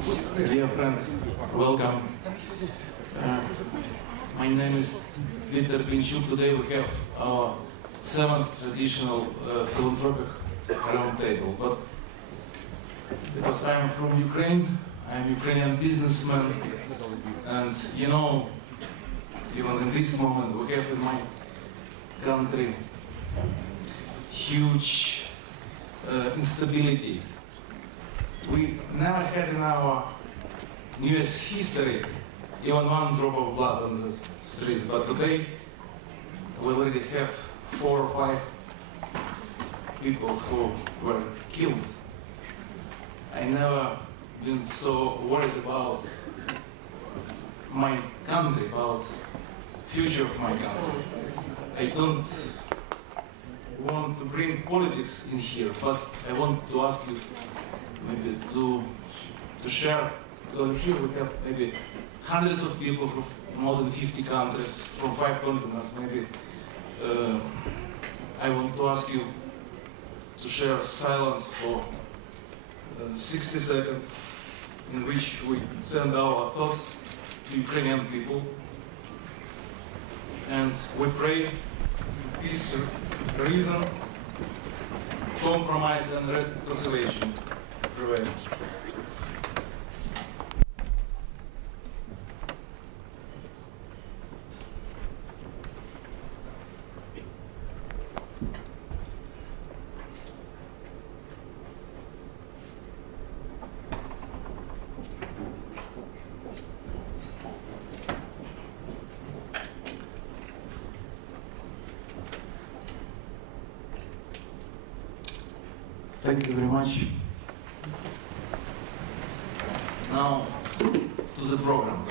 Dear friends, welcome. Uh, my name is Viktor Pinchuk. Today we have our seventh traditional uh, philanthropic roundtable. But because I'm from Ukraine, I'm Ukrainian businessman, and you know, even in this moment we have in my country huge uh, instability. We never had in our newest history even one drop of blood on the streets, but today we already have four or five people who were killed. I never been so worried about my country, about future of my country. I don't want to bring politics in here, but I want to ask you maybe to to share. Because here we have maybe hundreds of people from more than 50 countries from five continents. Maybe uh, I want to ask you to share silence for uh, 60 seconds, in which we send our thoughts to Ukrainian people, and we pray peace, reason, compromise, and reconciliation Thank you very much. Now to the program.